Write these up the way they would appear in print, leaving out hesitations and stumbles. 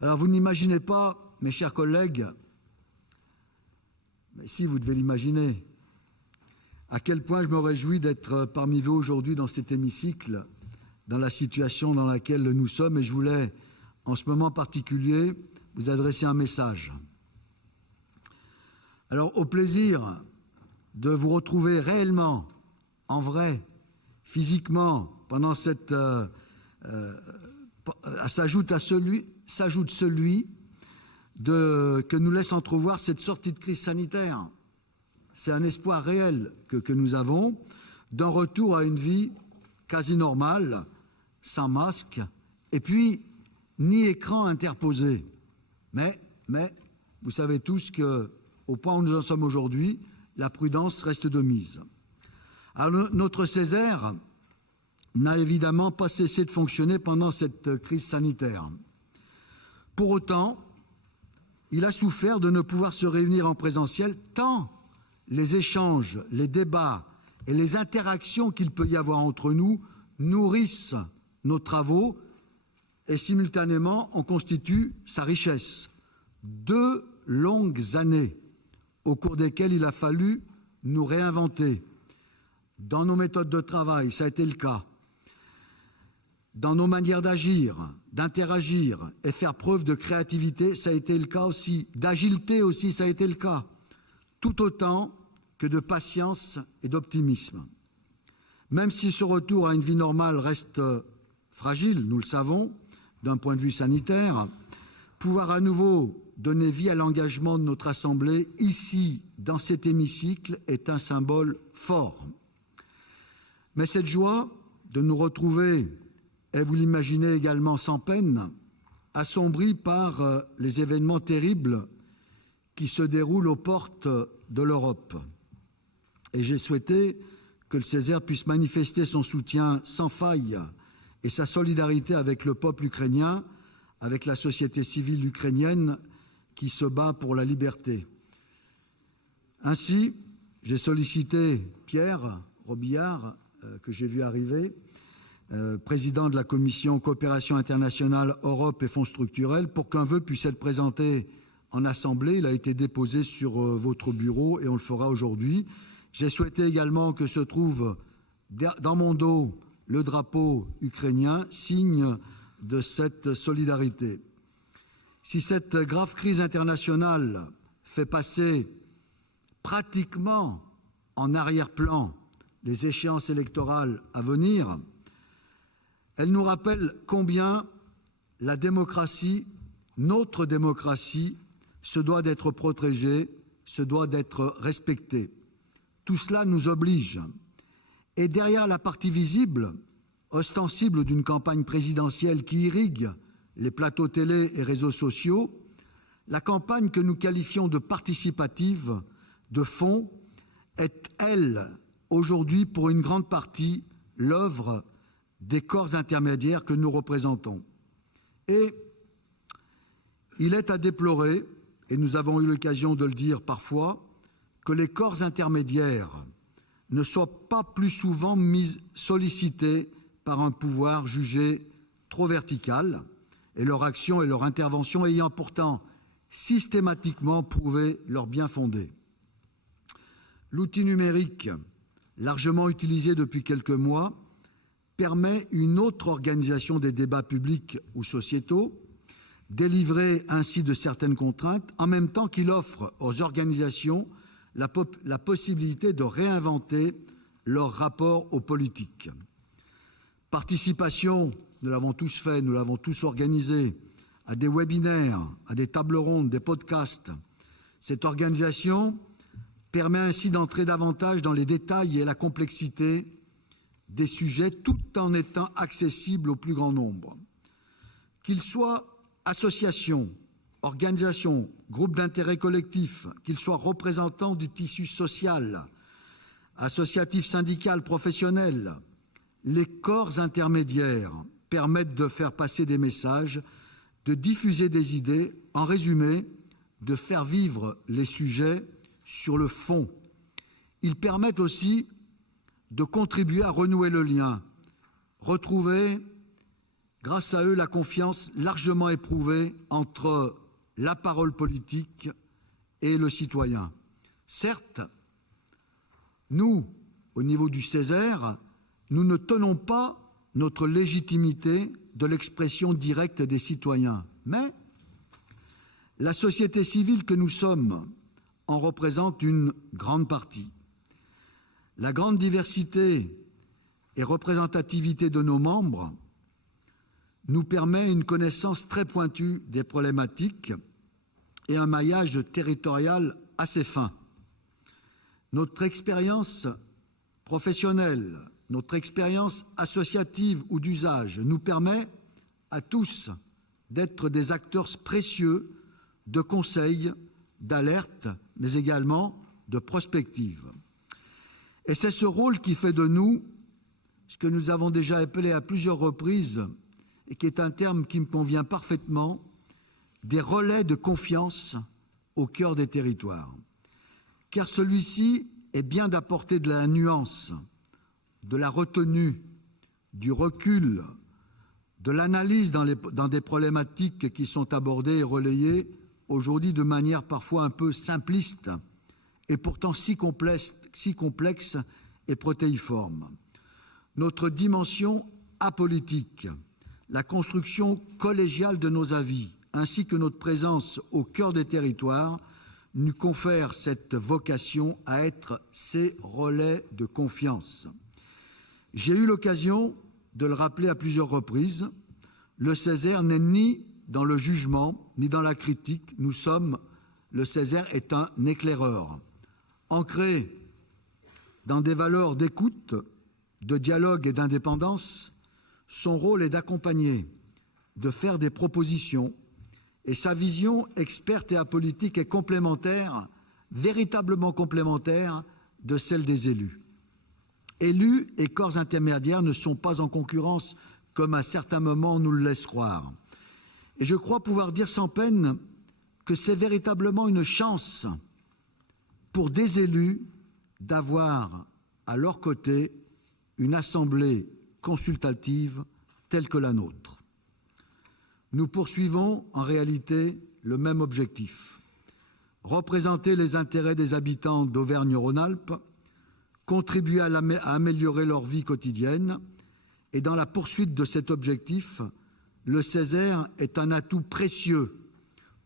Alors vous n'imaginez pas, mes chers collègues, mais si vous devez l'imaginer, à quel point je me réjouis d'être parmi vous aujourd'hui dans cet hémicycle, dans la situation dans laquelle nous sommes, et je voulais, en ce moment particulier, vous adresser un message. Alors, au plaisir de vous retrouver réellement, en vrai, physiquement, pendant cette... s'ajoute celui que nous laisse entrevoir cette sortie de crise sanitaire. C'est un espoir réel que nous avons d'un retour à une vie quasi normale, sans masque, et puis ni écran interposé. Mais vous savez tous qu'au point où nous en sommes aujourd'hui, la prudence reste de mise. Alors, notre Césaire n'a évidemment pas cessé de fonctionner pendant cette crise sanitaire. Pour autant, il a souffert de ne pouvoir se réunir en présentiel tant les échanges, les débats et les interactions qu'il peut y avoir entre nous nourrissent nos travaux et simultanément en constituent sa richesse. 2 longues années au cours desquelles il a fallu nous réinventer. Dans nos méthodes de travail, ça a été le cas. Dans nos manières d'agir, d'interagir et faire preuve de créativité, ça a été le cas aussi. D'agilité aussi, ça a été le cas. Tout autant que de patience et d'optimisme. Même si ce retour à une vie normale reste fragile, nous le savons, d'un point de vue sanitaire, pouvoir à nouveau donner vie à l'engagement de notre Assemblée, ici, dans cet hémicycle, est un symbole fort. Mais cette joie de nous retrouver, et vous l'imaginez également sans peine, assombrie par les événements terribles qui se déroulent aux portes de l'Europe. Et j'ai souhaité que le Césaire puisse manifester son soutien sans faille et sa solidarité avec le peuple ukrainien, avec la société civile ukrainienne qui se bat pour la liberté. Ainsi, j'ai sollicité Pierre Robillard, que j'ai vu arriver, président de la commission coopération internationale Europe et fonds structurels, pour qu'un vœu puisse être présenté en Assemblée. Il a été déposé sur votre bureau et on le fera aujourd'hui. J'ai souhaité également que se trouve dans mon dos le drapeau ukrainien, signe de cette solidarité. Si cette grave crise internationale fait passer pratiquement en arrière-plan les échéances électorales à venir, elle nous rappelle combien la démocratie, notre démocratie, se doit d'être protégée, se doit d'être respectée. Tout cela nous oblige. Et derrière la partie visible, ostensible d'une campagne présidentielle qui irrigue les plateaux télé et réseaux sociaux, la campagne que nous qualifions de participative, de fond, est, elle, aujourd'hui, pour une grande partie, l'œuvre des corps intermédiaires que nous représentons. Et il est à déplorer, et nous avons eu l'occasion de le dire parfois, que les corps intermédiaires ne soient pas plus souvent sollicités par un pouvoir jugé trop vertical, et leur action et leur intervention ayant pourtant systématiquement prouvé leur bien-fondé. L'outil numérique, largement utilisé depuis quelques mois, permet une autre organisation des débats publics ou sociétaux, délivrée ainsi de certaines contraintes, en même temps qu'il offre aux organisations la possibilité de réinventer leur rapport aux politiques. Participation, nous l'avons tous fait, nous l'avons tous organisé, à des webinaires, à des tables rondes, des podcasts. Cette organisation permet ainsi d'entrer davantage dans les détails et la complexité des sujets tout en étant accessible au plus grand nombre. Qu'ils soient associations, organisations, groupes d'intérêt collectifs, qu'ils soient représentants du tissu social, associatif, syndical, professionnel, les corps intermédiaires permettent de faire passer des messages, de diffuser des idées, en résumé, de faire vivre les sujets sur le fond. Ils permettent aussi de contribuer à renouer le lien, retrouver Grâce à eux, la confiance largement éprouvée entre la parole politique et le citoyen. Certes, nous, au niveau du Césaire, nous ne tenons pas notre légitimité de l'expression directe des citoyens, mais la société civile que nous sommes en représente une grande partie. La grande diversité et représentativité de nos membres nous permet une connaissance très pointue des problématiques et un maillage territorial assez fin. Notre expérience professionnelle, notre expérience associative ou d'usage nous permet à tous d'être des acteurs précieux de conseils, d'alerte, mais également de prospective. Et c'est ce rôle qui fait de nous ce que nous avons déjà appelé à plusieurs reprises, et qui est un terme qui me convient parfaitement, des relais de confiance au cœur des territoires. Car celui-ci est bien d'apporter de la nuance, de la retenue, du recul, de l'analyse dans des problématiques qui sont abordées et relayées aujourd'hui de manière parfois un peu simpliste et pourtant si complexe et protéiforme. Notre dimension apolitique, la construction collégiale de nos avis, ainsi que notre présence au cœur des territoires, nous confèrent cette vocation à être ces relais de confiance. J'ai eu l'occasion de le rappeler à plusieurs reprises, le Césaire n'est ni dans le jugement, ni dans la critique. Le Césaire est un éclaireur, ancré dans des valeurs d'écoute, de dialogue et d'indépendance. Son rôle est d'accompagner, de faire des propositions, et sa vision experte et apolitique est complémentaire, véritablement complémentaire de celle des élus. Élus et corps intermédiaires ne sont pas en concurrence, comme à certains moments on nous le laisse croire. Et je crois pouvoir dire sans peine que c'est véritablement une chance pour des élus d'avoir à leur côté une assemblée consultative telle que la nôtre. Nous poursuivons en réalité le même objectif: représenter les intérêts des habitants d'Auvergne-Rhône-Alpes, contribuer à améliorer leur vie quotidienne, et dans la poursuite de cet objectif, le Césaire est un atout précieux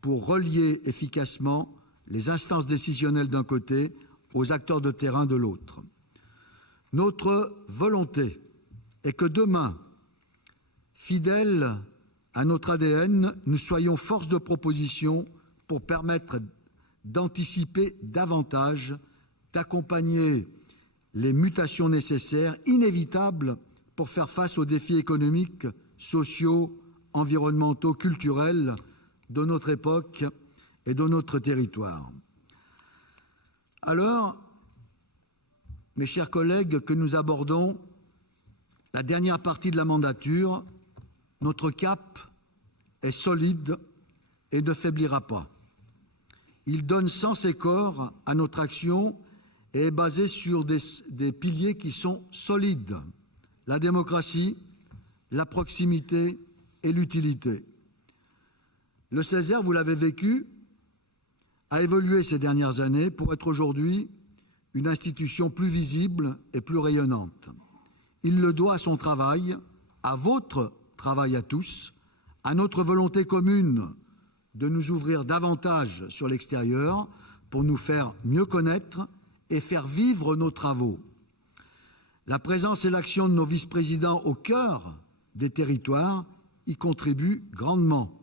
pour relier efficacement les instances décisionnelles d'un côté aux acteurs de terrain de l'autre. Notre volonté est que demain, fidèles à notre ADN, nous soyons force de proposition pour permettre d'anticiper davantage, d'accompagner les mutations nécessaires, inévitables, pour faire face aux défis économiques, sociaux, environnementaux, culturels de notre époque et de notre territoire. Alors, mes chers collègues, que nous abordons la dernière partie de la mandature, notre cap est solide et ne faiblira pas. Il donne sens et corps à notre action et est basé sur des piliers qui sont solides: la démocratie, la proximité et l'utilité. Le Césaire, vous l'avez vécu, a évolué ces dernières années pour être aujourd'hui une institution plus visible et plus rayonnante. Il le doit à son travail, à votre travail à tous, à notre volonté commune de nous ouvrir davantage sur l'extérieur pour nous faire mieux connaître et faire vivre nos travaux. La présence et l'action de nos vice-présidents au cœur des territoires y contribuent grandement.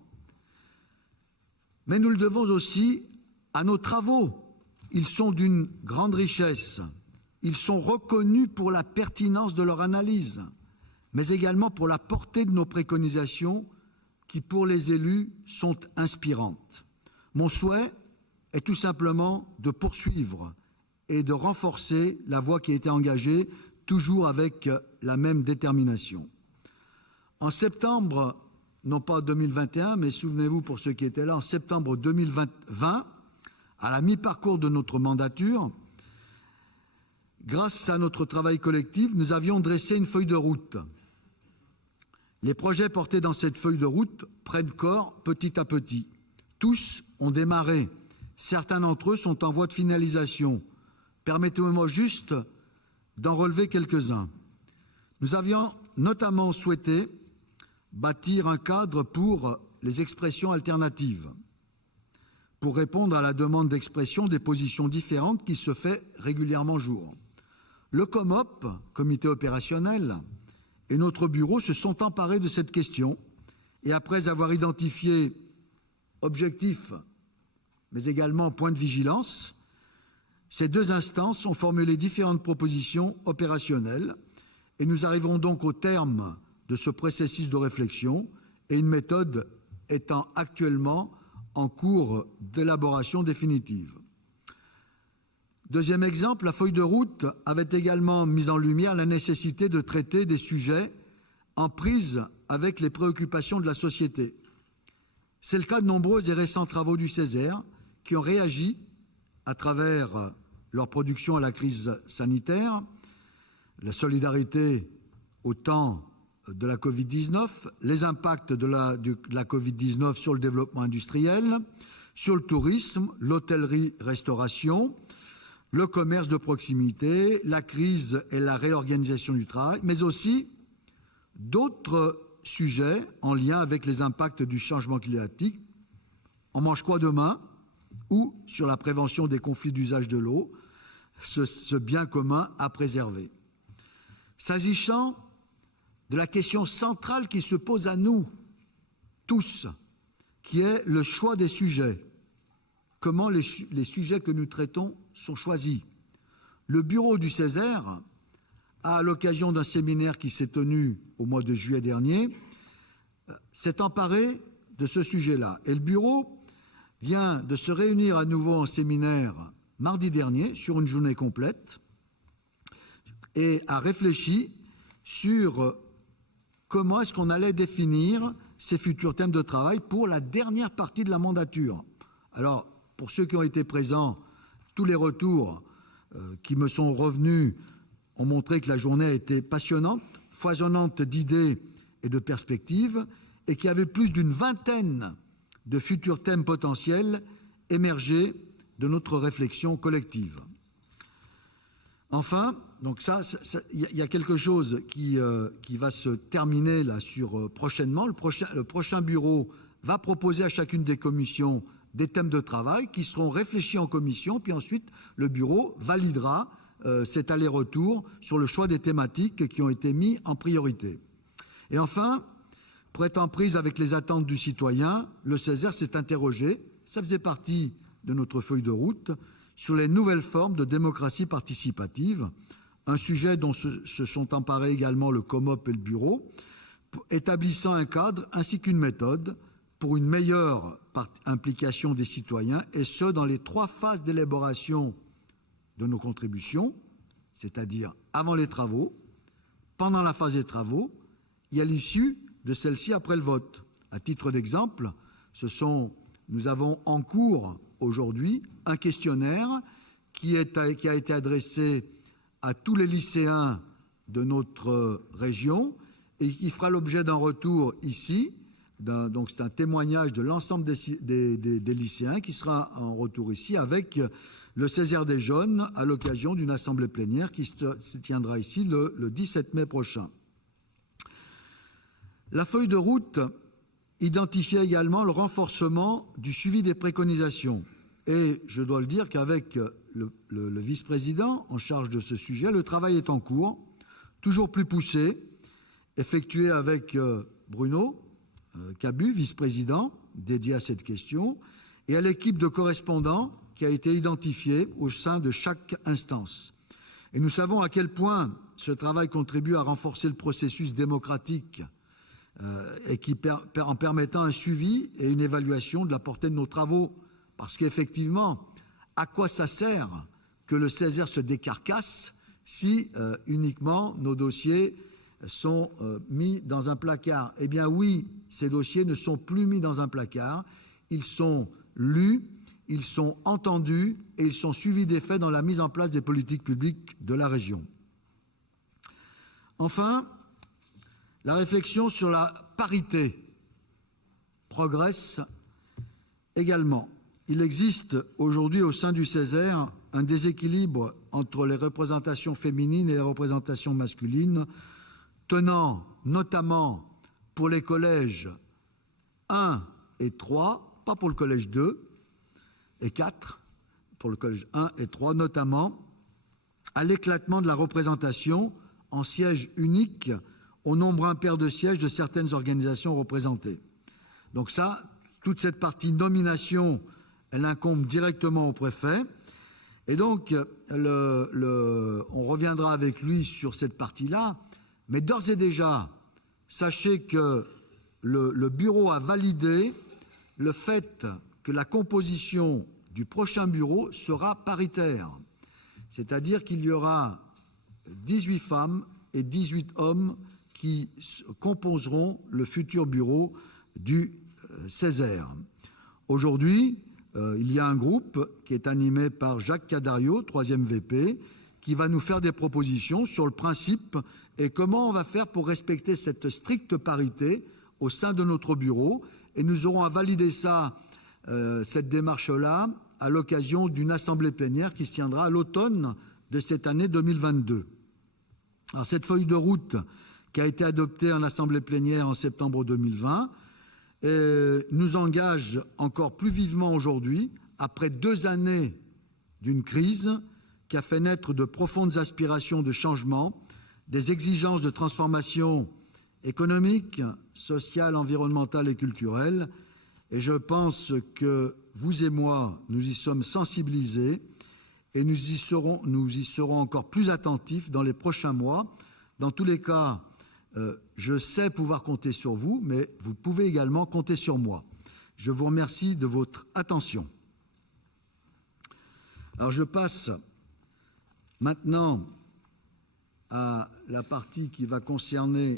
Mais nous le devons aussi à nos travaux. Ils sont d'une grande richesse. Ils sont reconnus pour la pertinence de leur analyse, mais également pour la portée de nos préconisations qui, pour les élus, sont inspirantes. Mon souhait est tout simplement de poursuivre et de renforcer la voie qui a été engagée, toujours avec la même détermination. En septembre, non pas 2021, mais souvenez-vous pour ceux qui étaient là, en septembre 2020, à la mi-parcours de notre mandature, grâce à notre travail collectif, nous avions dressé une feuille de route Les projets portés dans cette feuille de route prennent corps petit à petit. Tous ont démarré. Certains d'entre eux sont en voie de finalisation. Permettez-moi juste d'en relever quelques-uns. Nous avions notamment souhaité bâtir un cadre pour les expressions alternatives, pour répondre à la demande d'expression des positions différentes qui se fait régulièrement jour. Le COMOP, comité opérationnel, et notre bureau se sont emparés de cette question et après avoir identifié objectifs, mais également points de vigilance, ces deux instances ont formulé différentes propositions opérationnelles et nous arrivons donc au terme de ce processus de réflexion et une méthode étant actuellement en cours d'élaboration définitive. Deuxième exemple, la feuille de route avait également mis en lumière la nécessité de traiter des sujets en prise avec les préoccupations de la société. C'est le cas de nombreux et récents travaux du Césaire qui ont réagi à travers leur production à la crise sanitaire, la solidarité au temps de la Covid-19, les impacts de la Covid-19 sur le développement industriel, sur le tourisme, l'hôtellerie-restauration, le commerce de proximité, la crise et la réorganisation du travail, mais aussi d'autres sujets en lien avec les impacts du changement climatique. On mange quoi demain? Ou sur la prévention des conflits d'usage de l'eau, ce bien commun à préserver. S'agissant de la question centrale qui se pose à nous tous, qui est le choix des sujets. Comment les sujets que nous traitons sont choisis. Le bureau du Césaire a, à l'occasion d'un séminaire qui s'est tenu au mois de juillet dernier, s'est emparé de ce sujet-là. Et le bureau vient de se réunir à nouveau en séminaire mardi dernier sur une journée complète et a réfléchi sur comment est-ce qu'on allait définir ces futurs thèmes de travail pour la dernière partie de la mandature. Alors, pour ceux qui ont été présents, tous les retours qui me sont revenus ont montré que la journée a été passionnante, foisonnante d'idées et de perspectives, et qu'il y avait plus d'une vingtaine de futurs thèmes potentiels émergés de notre réflexion collective. Enfin, donc il y a quelque chose qui va se terminer là prochainement. Le prochain bureau va proposer à chacune des commissions des thèmes de travail qui seront réfléchis en commission, puis ensuite le bureau validera cet aller-retour sur le choix des thématiques qui ont été mis en priorité. Et enfin, pour être en prise avec les attentes du citoyen, le Césaire s'est interrogé, ça faisait partie de notre feuille de route, sur les nouvelles formes de démocratie participative, un sujet dont se sont emparés également le COMOP et le bureau, établissant un cadre ainsi qu'une méthode pour une meilleure implication des citoyens, et ce, dans les 3 phases d'élaboration de nos contributions, c'est-à-dire avant les travaux, pendant la phase des travaux, et à l'issue de celle-ci après le vote. À titre d'exemple, nous avons en cours aujourd'hui un questionnaire qui a été adressé à tous les lycéens de notre région et qui fera l'objet d'un retour ici. Donc c'est un témoignage de l'ensemble des lycéens qui sera en retour ici avec le Césaire des jeunes à l'occasion d'une assemblée plénière qui se tiendra ici le 17 mai prochain. La feuille de route identifiait également le renforcement du suivi des préconisations. Et je dois le dire qu'avec le vice-président en charge de ce sujet, le travail est en cours, toujours plus poussé, effectué avec Bruno Cabu, vice-président, dédié à cette question, et à l'équipe de correspondants qui a été identifiée au sein de chaque instance. Et nous savons à quel point ce travail contribue à renforcer le processus démocratique et en permettant un suivi et une évaluation de la portée de nos travaux. Parce qu'effectivement, à quoi ça sert que le Césaire se décarcasse si uniquement nos dossiers sont mis dans un placard? Eh bien oui, ces dossiers ne sont plus mis dans un placard, ils sont lus, ils sont entendus et ils sont suivis d'effet dans la mise en place des politiques publiques de la région. Enfin, La réflexion sur la parité progresse également. Il existe aujourd'hui au sein du Césaire un déséquilibre entre les représentations féminines et les représentations masculines, tenant notamment pour les collèges 1 et 3, pas pour le collège 2 et 4, pour le collège 1 et 3, notamment à l'éclatement de la représentation en siège unique au nombre impair de sièges de certaines organisations représentées. Donc ça, toute cette partie nomination, elle incombe directement au préfet. Et donc, on reviendra avec lui sur cette partie-là. Mais d'ores et déjà, sachez que le bureau a validé le fait que la composition du prochain bureau sera paritaire. C'est-à-dire qu'il y aura 18 femmes et 18 hommes qui composeront le futur bureau du Césaire. Aujourd'hui, il y a un groupe qui est animé par Jacques Cadario, 3e VP, qui va nous faire des propositions sur le principe et comment on va faire pour respecter cette stricte parité au sein de notre bureau. Et nous aurons à valider ça, cette démarche-là, à l'occasion d'une assemblée plénière qui se tiendra à l'automne de cette année 2022. Alors, cette feuille de route qui a été adoptée en assemblée plénière en septembre 2020 nous engage encore plus vivement aujourd'hui, après 2 années d'une crise qui a fait naître de profondes aspirations de changement, des exigences de transformation économique, sociale, environnementale et culturelle. Et je pense que vous et moi, nous y sommes sensibilisés et nous y serons encore plus attentifs dans les prochains mois. Dans tous les cas, je sais pouvoir compter sur vous, mais vous pouvez également compter sur moi. Je vous remercie de votre attention. Alors je passe maintenant à la partie qui va concerner